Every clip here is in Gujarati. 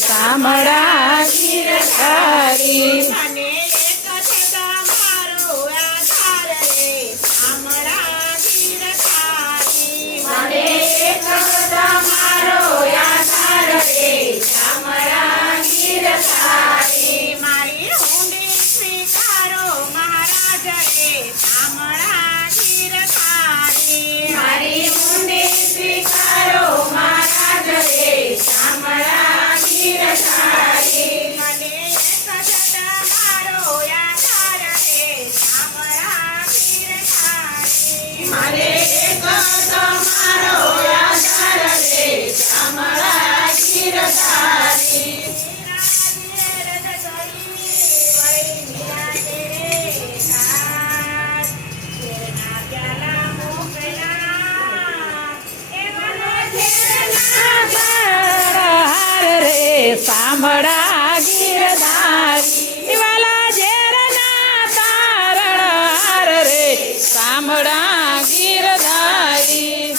શામળા ગીરધારી મને એક છે તમારો આધાર રે શામળા ગીરધારી મને એક તમારો આધાર રે શામળા ગીરધારી મારી હુંડી સ્વીકારો મહારાજ રે શામળા ગીરધારી મારી ઊંડી સ્વીકારો મહારાજ રે શામળા ગીરધારી મને એક તમારો આધાર રે શામળા ગીરધારી મને એક તમારો આધાર રે શામળા ગીરધારી શામળા ગીરધારી વાલા ઝેરના તારણ હાર રે શામળા ગીરધારી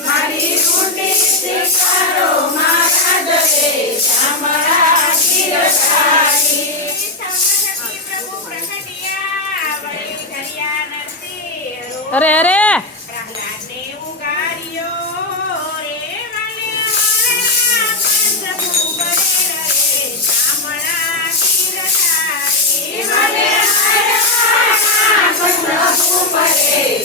મારી ઊંડી સ્વીકારો મહારાજ રે શામળા ગીરધારી અરે અરે પ્રહલાદને ઉગાડ્યો રે વાલ્યા શામળા ગીરધારી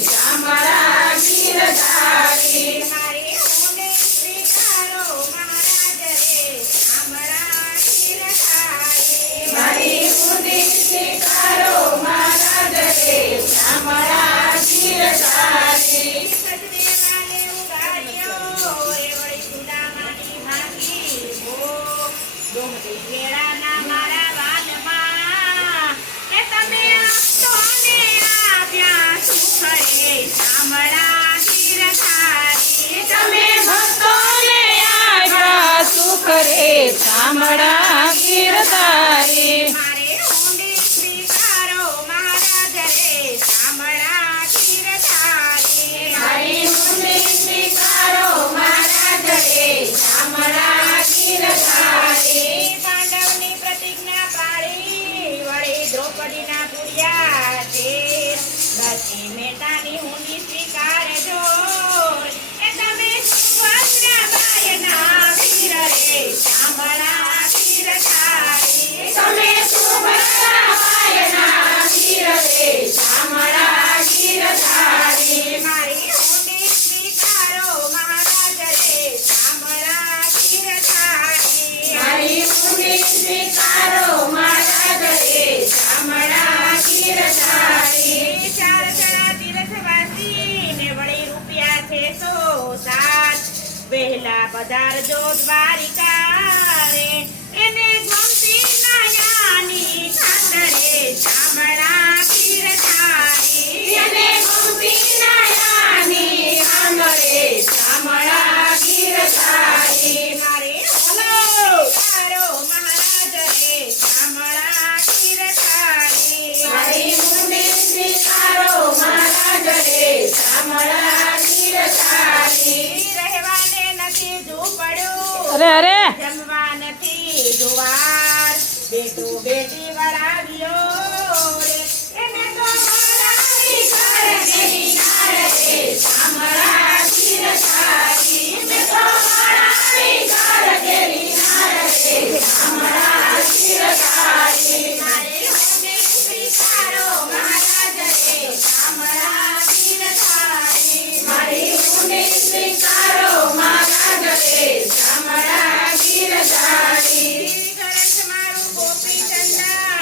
શામળા ગીરધારી મારી ઊંડી સ્વીકારો મહારાજ રે શામળા ગીરધારી મારી ઊંડી સ્વીકારો મહારાજ રે શામળા ગીરધારી સજદેવાને ઉગાડ્યો રે વળી સુદામાની ભાગી હો ડોમરી કેળાના મારા વાલમાં એ તમે આપોને આપ્યા સુખ રે શામળા ગીરધારી તમે ભક્તોને આપ્યા સુખ રે શામળા ગીરધારી મારે ઊંડી સ્વીકારો મહારાજ રે શામળા ગીરધારી મારી ઊંડી સ્વીકારો મહારાજ રે શામળા ગીરધારી પાંડવની પ્રતિજ્ઞા પાળી વળી દ્રૌપદીના પૂર્યા છે બસી મેટાની ઊંડી સ્વીકારજો એ તમે સુભદ્રાબાઈના વીર રે શામળા ગીરધારી તમે સુભદ્રાબાઈના વીર રે શામળા ગીરધારી મારી ઊંડી સ્વીકારો મહારાજ રે શામળા ગીરધારી મારી ઊંડી સ્વીકારો મહારાજ રે શામળા ગીરધારી ચાર જણા તીર્થવાસીને વળી રૂપિયા છે 107 વહેલા પધારજો દ્વારિકા રે એને ગમતી નયાની ખાતરે શામળા ગીરધારી એને ગોપી નાયાની આંગળે શામળા ગીરધારી મારે સ્વીકારો મહારાજ રે શામળા ગીરધારી મારી ઊંડી સ્વીકારો મહારાજ રે શામળા ગીરધારી રહેવાને નથી ઝૂંપડું અરે અરે જમવા નથી જુવાર બેટું બેટી વળાવ્યો રે એને તો વળાવી ઘર ગેરી નાર રે શામળા ગીરધારી મેં તો વળાવી ઘર ગેરી નાર રે શામળા ગીરધારી મારે ઊંડી સ્વીકારો મહારાજ રે શામળા ગીરધારી મારી ઊંડી સ્વીકારો મહારાજ રે શામળા ગીરધારી શ્રી ગણેશ મારું ગોપીચંદા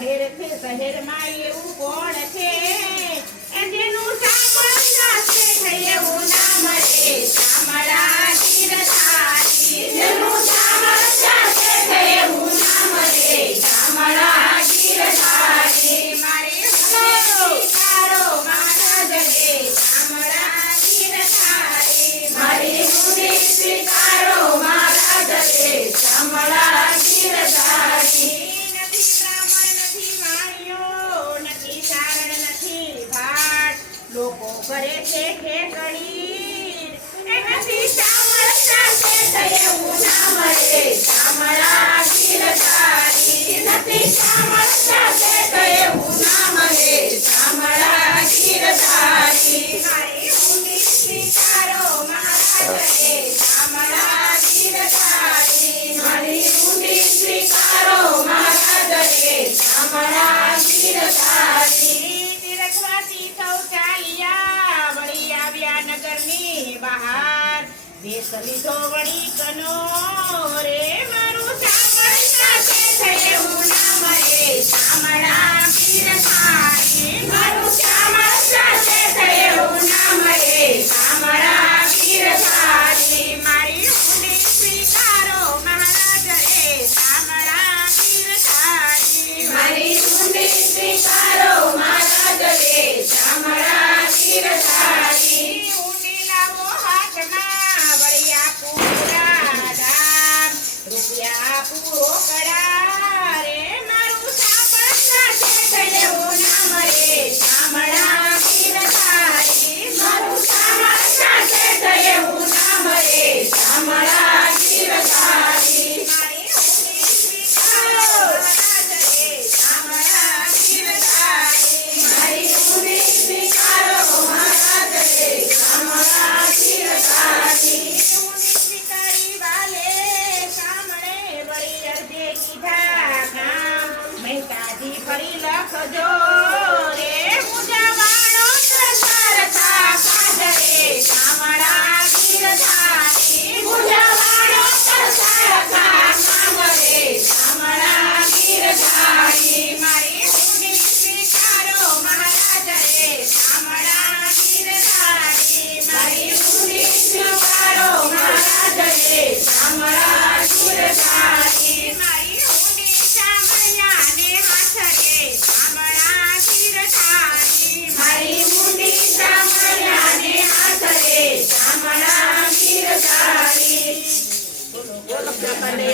શહેરમાં એવું કોણ છે એ જેનું સાંભળતા શેઠ એવું ના મળે શામળાજી રતારી જેનું સામર્થ્ય શેઠ એવું ના મળે શામળાજી રતારી. મારી સ્વીકારો મારા જડે શામળાજી રતારી મારી મુની સ્વીકારો મારા જડે શામળાજી રતારી. નથી બ્રાહ્મણ નથી વાણિયો નથી ચારણ નથી ભાટ લોકો કરે છે ઠેકડી એ નથી સામળતા શેઠ એવું ના મળે શામળાજી રતારી. નથી સામર્થ્ય શેઠ એવું ના મળે શામળાજી રતારી. મારી ઊંડી સ્વીકારો મારા જડે શામળાજી રતારી મારી ઊંડી સ્વીકારો મારા જડે શામળાજી રતારી. તિરકવાથી સૌ ચાલ્યા વળી આવ્યા નગરની બહાર દેશ લીધો વળી કનો રે મારું સાંભળતા શેઠ એવું ના મળે શામળાજી રતારી મારું સામર્થ્ય શેઠ એવું ના મળે શામળાજી રતારી. મારી ઊંડી સ્વીકારો મારા જડે શામળાજી રતારી મારી ઊંડી સ્વીકારો મારા જડે શામળાજી રતારી. ઊંડી લાવો હાથમાં વળી આપું પૂરા દામ રૂપિયા પૂરો કરા રે મારું સાંભળતા શેઠ એવું ના મળે શામળાજી રતારી મારું સામર્થ્ય શેઠ એવું ના મળે શામળાજી રતારી. મારી ઊંડી સ્વીકારો મારા જડે શામળાજી રતારી મારી ઊંડી સ્વીકારો મારા જડે શામળાજી રતારી. ઊંડી સ્વીકારી વાલે સાંભળે વળી અર્ધે કીધા કામ મહેતાજી ફરી લખજો રે મુજવાણો સરતા કાજરે શામળાજી રતારી પૂજાવાળો કરતા સાંભળે શામળાજી રતારી. મારી ઊંડી સ્વીકારો મારા જડે શામળાજી રતારી મારી ઊંડી સ્વીકારો મારા જડે શામળાજી રતારી. મારી ઊંડી ચામડિયાને હાથડે શામળાજી રતારી મારી ઊંડી શામળિયાને હાથડે શામળાજી રતારી. બોલો બોલો પ્રભલે